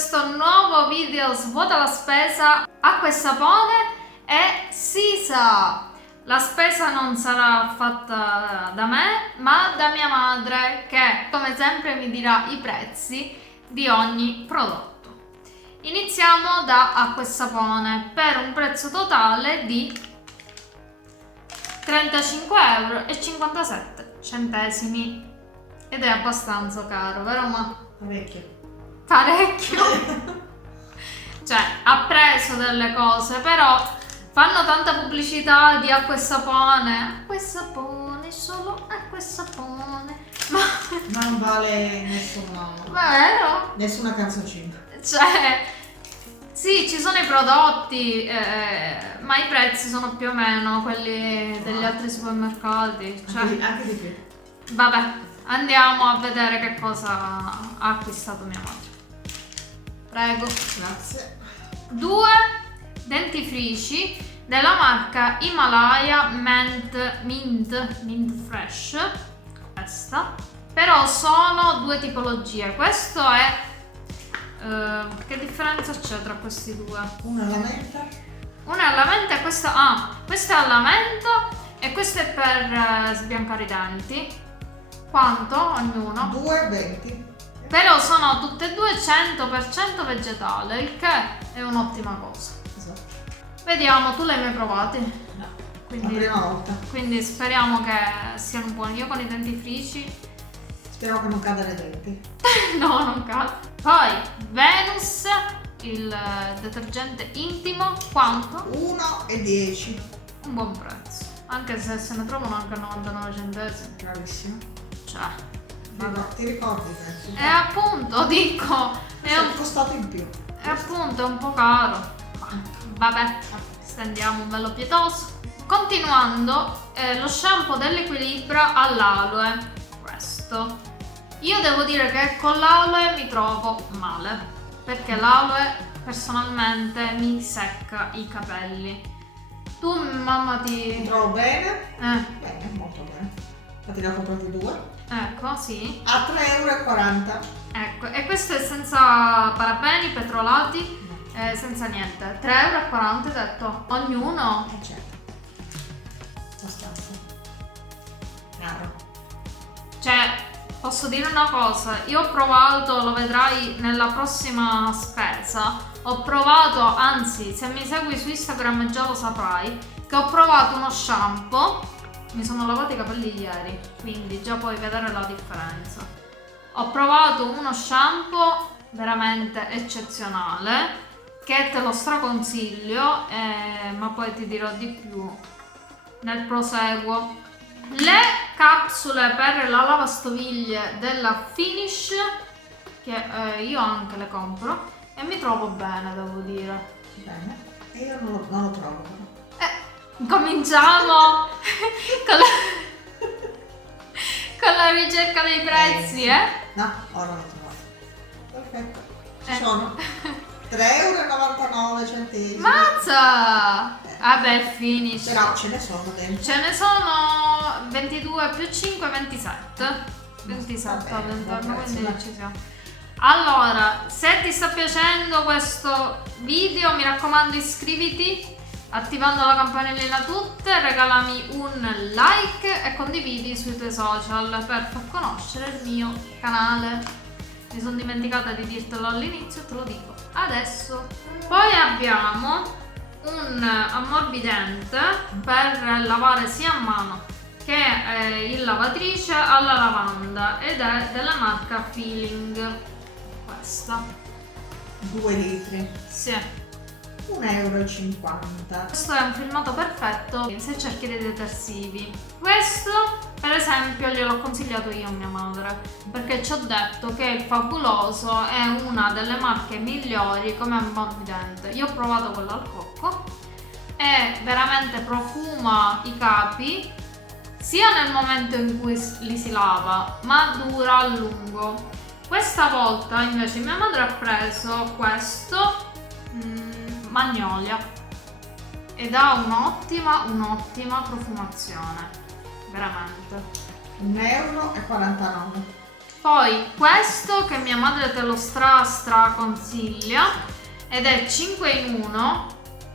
questo nuovo video svuota la spesa. Acqua e sapone e Sisa. La spesa non sarà fatta da me, ma da mia madre, che come sempre mi dirà i prezzi di ogni prodotto. Iniziamo da acqua e sapone per un prezzo totale di 35,57 € ed è abbastanza caro, vero ma? Parecchio. Cioè, ha preso delle cose, però fanno tanta pubblicità di acqua e sapone, solo acqua e sapone, ma non vale vero? nessuna canzoncina. Cioè, sì, ci sono i prodotti, ma i prezzi sono più o meno quelli degli altri supermercati. Cioè, Anche di più. vabbè, andiamo a vedere che cosa ha acquistato mia madre. Prego. Grazie. 2 dentifrici della marca Himalaya Mint Fresh. Questa. Però sono due tipologie. Questo è... che differenza c'è tra questi due? Una alla menta. Una è alla menta e questa... questa è alla menta e questo è per sbiancare i denti. Quanto ognuno? 2,20. Però sono tutte e due 100% vegetale, il che è un'ottima cosa. Esatto. Vediamo, tu le hai mai provate? No, Quindi, la prima volta. quindi speriamo che siano buoni. Io con i dentifrici Spero che non cada nei denti. no, non cado. Poi Venus, il detergente intimo, quanto? 1,10. Un buon prezzo. Anche se ne trovano anche a 99 centesimi. Bravissimo. Cioè, vabbè. Ti ricordi i prezzi? E appunto, dico, è costato in più. appunto un po' caro. Ma vabbè, stendiamo un bello pietoso. Continuando, lo shampoo dell'Equilibra all'aloe. Questo. Io devo dire che con l'aloe mi trovo male, perché l'aloe personalmente mi secca i capelli. Tu, mamma, Mi trovo bene. Bene, Molto bene. Infatti ne ho comprati 2. ecco, sì. A 3,40 €. Ecco, e questo è senza parabeni, petrolati, senza niente. 3,40 € hai detto? Ognuno? Certo. Abbastanza. Caro. Cioè, posso dire una cosa, io ho provato, lo vedrai nella prossima spesa, ho provato, anzi, se mi segui su Instagram già lo saprai, che ho provato uno shampoo, mi sono lavati i capelli ieri, quindi già puoi vedere la differenza. Ho provato uno shampoo veramente eccezionale, che te lo straconsiglio, ma poi ti dirò di più nel proseguo. Le capsule per la lavastoviglie della Finish, che io anche le compro e mi trovo bene, devo dire. Bene. E io non lo trovo. Cominciamo con la ricerca dei prezzi, No, ora l'ho trovato. Perfetto. Ci sono 3,99 €. Mazza! Vabbè, Finish. Però ce ne sono dentro. Ce ne sono 22 più 5, 27. 27 Vabbè, all'interno, buon quindi prezzo, ci siamo. Allora, se ti sta piacendo questo video, mi raccomando iscriviti attivando la campanellina tutte, regalami un like e condividi sui tuoi social per far conoscere il mio canale. Mi sono dimenticata di dirtelo all'inizio, te lo dico adesso. Poi abbiamo un ammorbidente per lavare sia a mano che in lavatrice alla lavanda ed è della marca Feeling. Questa 2 litri. sì. 1,50 €. Questo è un filmato perfetto se cerchi dei detersivi. Questo, per esempio, gliel'ho consigliato io a mia madre, perché ci ho detto che il Fabuloso è una delle marche migliori come ammorbidente. Io ho provato quello al cocco e veramente profuma i capi sia nel momento in cui li si lava, ma dura a lungo. Questa volta invece mia madre ha preso questo Magnolia ed ha un'ottima profumazione, veramente. 1,49 €. Poi questo che mia madre te lo stra consiglia ed è 5 in 1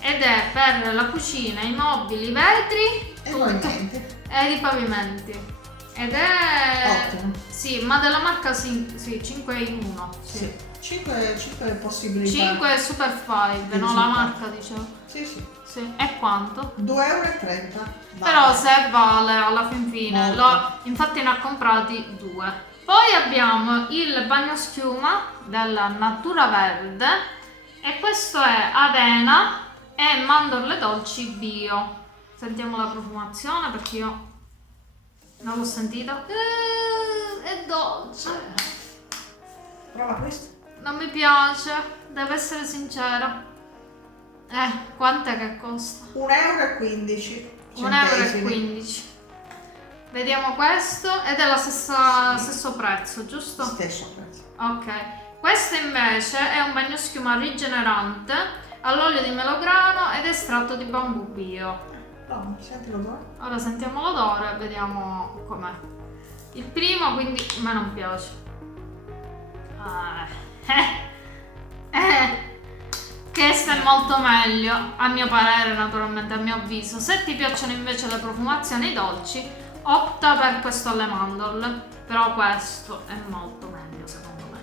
ed è per la cucina, i mobili, i vetri E pavimenti. e i pavimenti. Ed è... Ottimo. Sì, ma della marca sì, 5 in 1. Sì. 5 possibilità. 5 Super 5, no? La marca dicevo. Sì, sì. Sì. E quanto? 2,30 €. Però se vale alla fin fine, Molto. infatti ne ha comprati 2. Poi abbiamo il bagnoschiuma della Natura Verde e questo è avena e mandorle dolci bio. Sentiamo la profumazione perché io non l'ho sentita. È dolce. Prova questo. Non mi piace, devo essere sincera. Quant'è che costa? 1,15 €. 1,15 €. Vediamo questo ed è lo stesso prezzo, giusto? Stesso prezzo. Ok. Questo invece è un bagnoschiuma rigenerante all'olio di melograno ed estratto di bambù bio. No, senti l'odore. Ora sentiamo l'odore e vediamo com'è. Il primo quindi a me non piace. Questo è molto meglio, a mio parere, naturalmente, a mio avviso. Se ti piacciono invece le profumazioni dolci, opta per questo alle mandorle. Però questo è molto meglio, secondo me.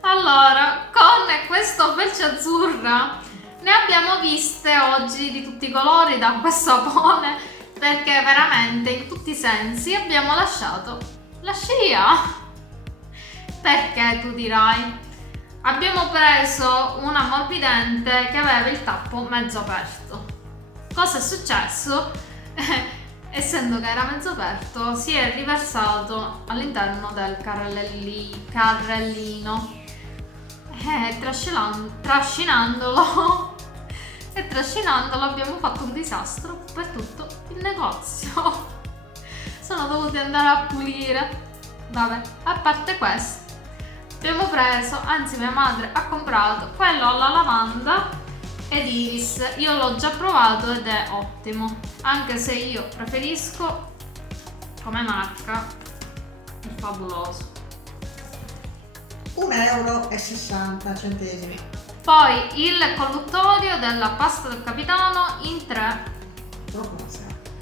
Allora, con questo felce azzurra ne abbiamo viste oggi di tutti i colori da questo sapone, perché veramente in tutti i sensi abbiamo lasciato la scia. Perché tu dirai? Abbiamo preso un ammorbidente che aveva il tappo mezzo aperto. Cosa è successo? Essendo che era mezzo aperto, si è riversato all'interno del carrellino. Trascinandolo abbiamo fatto un disastro per tutto il negozio. Sono dovuti andare a pulire. Vabbè, a parte questo, abbiamo preso, anzi mia madre ha comprato quello alla lavanda ed iris. Io l'ho già provato ed è ottimo, anche se io preferisco come marca il Fabuloso. 1,60 €. Poi il colluttorio della pasta del capitano in 3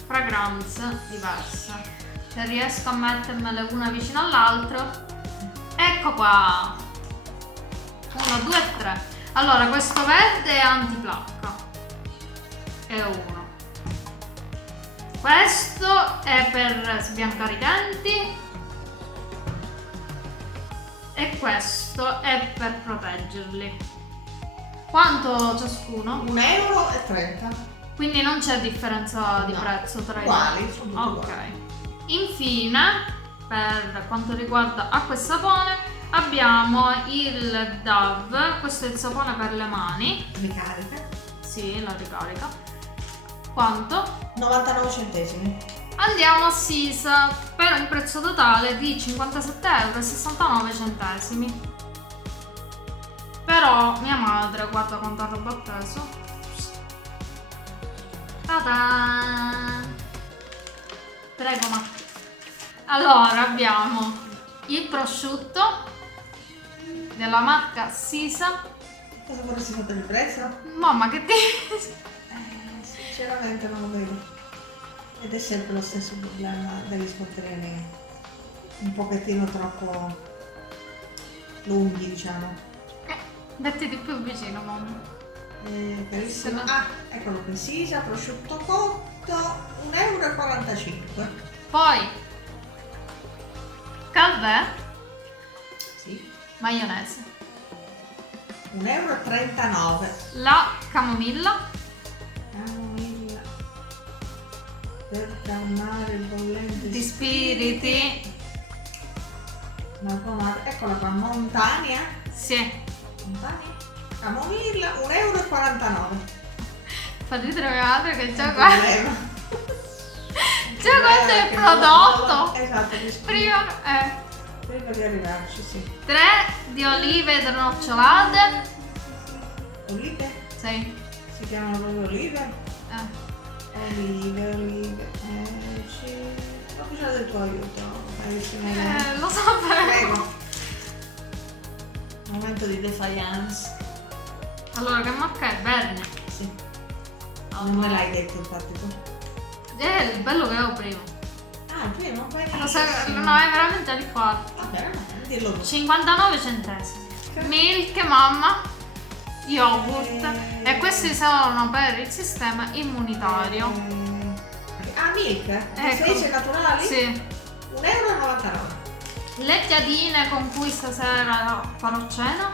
fragranze diverse. Se riesco a mettermele una vicino all'altra. Ecco qua. 1, 2, 3. Allora, questo verde è antiplacca. È uno. Questo è per sbiancare i denti. E questo è per proteggerli. Quanto ciascuno? 1,30 €. Quindi non c'è differenza di No, prezzo tra i uguali, due. sono tutti Ok. uguali. Infine, per quanto riguarda acqua e sapone, abbiamo il Dove. Questo è il sapone per le mani. Ricarica. Sì, la ricarica. Quanto? 99 centesimi. Andiamo a Sisa per un prezzo totale di 57,69 €. Però mia madre, guarda quanta roba ha preso. Ta-da! Prego, ma. Allora abbiamo il prosciutto della marca Sisa. Cosa vorresti sapere il prezzo? Mamma che ti. Sinceramente non lo vedo. Ed è sempre lo stesso problema degli scontreni un pochettino troppo lunghi, diciamo. Metti di più vicino, mamma. Carissimo. Se no- Ah, eccolo qui, Sisa, prosciutto cotto, 1,45 €. Poi Calvè, Sì. maionese. 1,39 €. La camomilla, Camomilla. Per calmare il bollente di spiriti. Una pomata. Eccola qua, Montania. Sì. Montania. Camomilla, 1,49 €. Fa ridere mia madre che già Un guarda. problema. Già guarda il Che prodotto. Esatto, gli spiriti. Prima Prima di arrivarci, sì. 3 di olive nocciolate. Olive? Sì. Si chiamano proprio olive? Eh. Olive. Sì. bisogno del tuo aiuto. Lo sapevo. Prego. Momento di defiance. Allora, che marca è? Verne. Sì. Non me l'hai detto infatti tu. È il bello che avevo prima. Ah, prima, poi No, è veramente il quarto. Vabbè, dillo tu. 59 centesimi. Milk, mamma, yogurt. E questi sono per il sistema immunitario. Ah, milk? Ecco. Specie naturali? Sì. 1,99 €. Le piadine con cui stasera farò cena.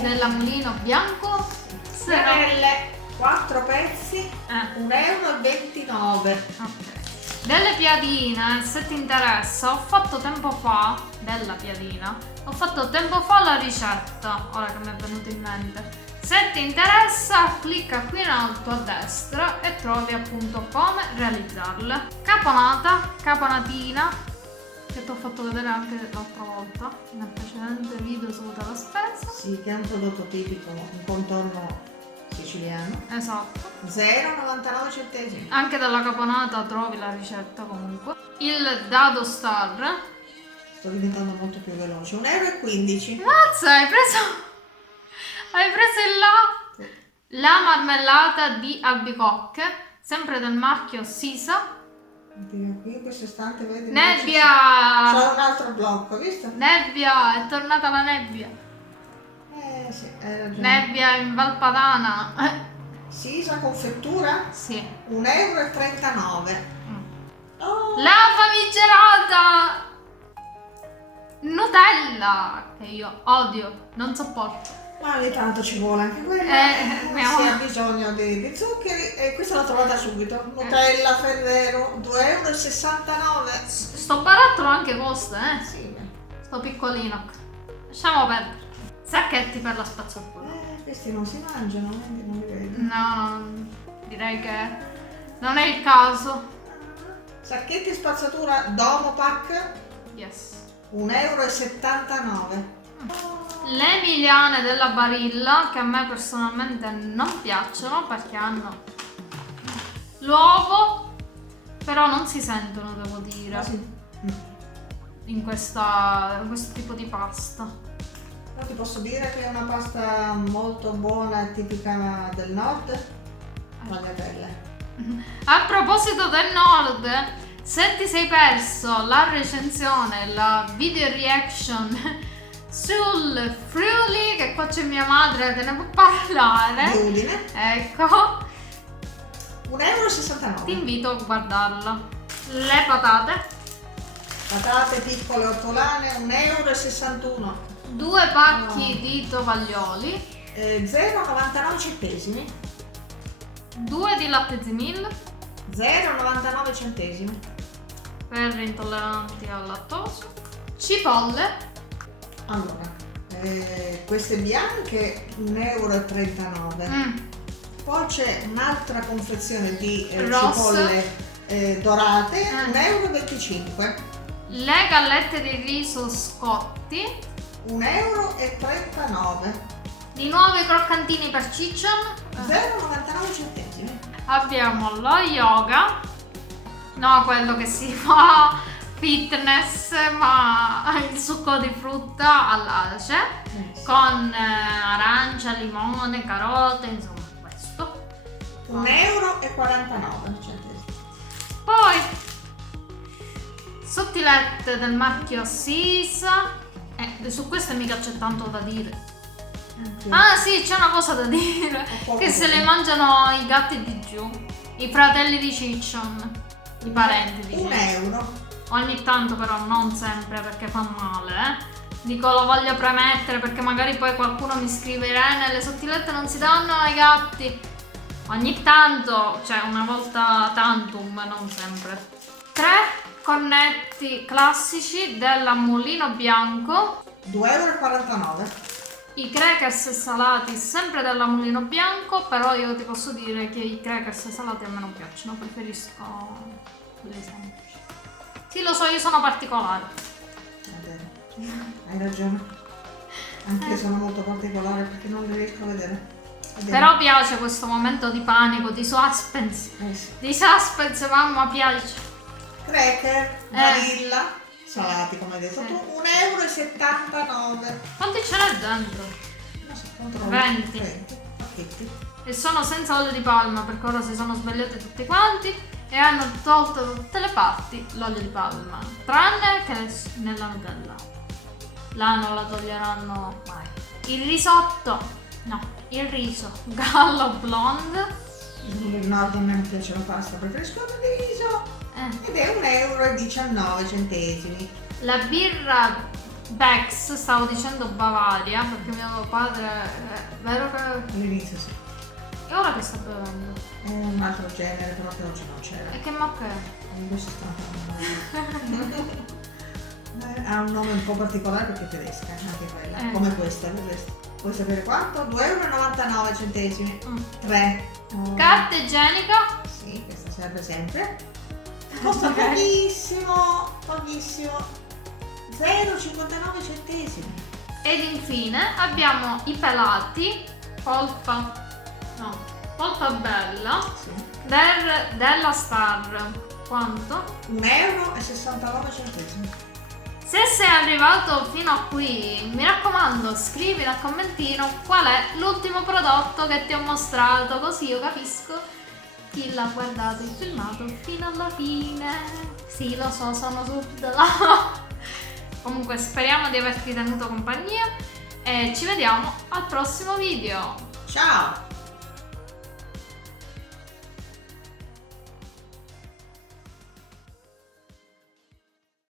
Della Mulino Bianco. Caramelle, 4 pezzi, 1,29 €. Ok. Delle piadine, se ti interessa, ho fatto tempo fa la ricetta, ora che mi è venuto in mente. Se ti interessa, clicca qui in alto a destra e trovi appunto come realizzarle. Caponatina, che ti ho fatto vedere anche l'altra volta, nel precedente video sulla spesa. Sì, che è un prodotto tipico, un contorno siciliano. Esatto. 0,99 €. Anche dalla caponata trovi la ricetta comunque. Il dado star. Sto diventando molto più veloce. 1,15 €. Mazza, hai preso il latte. La marmellata di albicocche, sempre del marchio Sisa. Qui in questo istante vedi. Nebbia. C'è un altro blocco, visto? Nebbia, è tornata la nebbia. Sì, hai ragione. Nebbia in Valpadana. Sisa confettura, Sì. 1,39 €. Oh. La famigerata Nutella, che io odio, non sopporto. Ma ogni tanto ci vuole anche quella. Si ha bisogno di zuccheri e questa l'ho trovata subito. Nutella Ferrero, 2,69 €. Sto barattolo anche costa, Sì. Sto piccolino. Lasciamo perdere. Sacchetti per la spazzatura. Questi non si mangiano, quindi non li vedo. No, direi che non è il caso. Sacchetti e spazzatura Domo Pack, Yes. 1,79 €. Le emiliane della Barilla, che a me personalmente non piacciono perché hanno l'uovo, però non si sentono, devo dire, in questo tipo di pasta. Però ti posso dire che è una pasta molto buona, tipica del nord, tagliatelle. A proposito del nord, se ti sei perso la recensione, la video reaction sul Friuli, che qua c'è mia madre, te ne può parlare. Di Udine. Ecco. 1,69 €. Ti invito a guardarla. Le patate. Patate piccole ortolane, 1,61 €. 2 pacchi di tovaglioli. 0,99 €. 2 di latte Zimil 0,99 €. per intolleranti al lattosio. Cipolle. Allora, queste bianche 1,39 €. Poi c'è un'altra confezione di cipolle dorate, 1,25 €. Le gallette di riso Scotti. 1,39 €. Di nuovo i croccantini per Ciccion. 0,99 €. Abbiamo lo yoga, no quello che si fa fitness, ma il succo di frutta all'ace con arancia, limone, carote, insomma questo. 1,49 €. Poi sottilette del marchio Sisa. Su queste mica c'è tanto da dire. Ah sì, c'è una cosa da dire, che se le mangiano i gatti di giù, i fratelli di Ciccion, i parenti di €1. Ciccion. Ogni tanto però, non sempre, perché fa male, Dico, lo voglio premettere perché magari poi qualcuno mi scrive: Irene, le sottilette non si danno ai gatti. Ogni tanto, cioè una volta tantum, non sempre. 3 cornetti classici della Mulino Bianco. 2,49 €. I crackers salati sempre della Mulino Bianco, però io ti posso dire che i crackers salati a me non piacciono, preferisco quelli semplici. Sì, lo so, io sono particolare. Hai ragione. Anche io sono molto particolare perché non li riesco a vedere. Però piace questo momento di panico, di suspense. Sì. Di suspense, mamma, piace. cracker, vanilla, salati come hai detto Sì. tu, 1,79 euro. Quanti ce n'è dentro? Non so, controllo. 20. 20 pacchetti. E sono senza olio di palma perché ora si sono svegliati tutti quanti e hanno tolto da tutte le parti l'olio di palma, tranne che nella Nutella. Là non la toglieranno mai. Il risotto, no, il riso gallo blonde. Il nord a me non piace la pasta, preferisco il riso. Ed è 1,19 euro. La birra Bex, stavo dicendo Bavaria perché mio padre è vero che... All'inizio sì. E ora che sta bevendo? È un altro genere, però che oggi non c'era. E che marca è? Questo ha un nome un po' particolare perché è tedesca, anche quella, come questa, vedete? Vuoi sapere quanto? 2,99 euro. 3. Carta igienica? Sì, questa serve sempre. Costa pochissimo, pochissimo. 0,59 centesimi. Ed infine abbiamo i pelati polpa bella Sì. della Star. Quanto? 1,69 euro. Se sei arrivato fino a qui, mi raccomando, scrivi nel commentino qual è l'ultimo prodotto che ti ho mostrato, così io capisco chi l'ha guardato il filmato fino alla fine. Sì, lo so, sono subdola. Comunque speriamo di averti tenuto compagnia e ci vediamo al prossimo video. Ciao!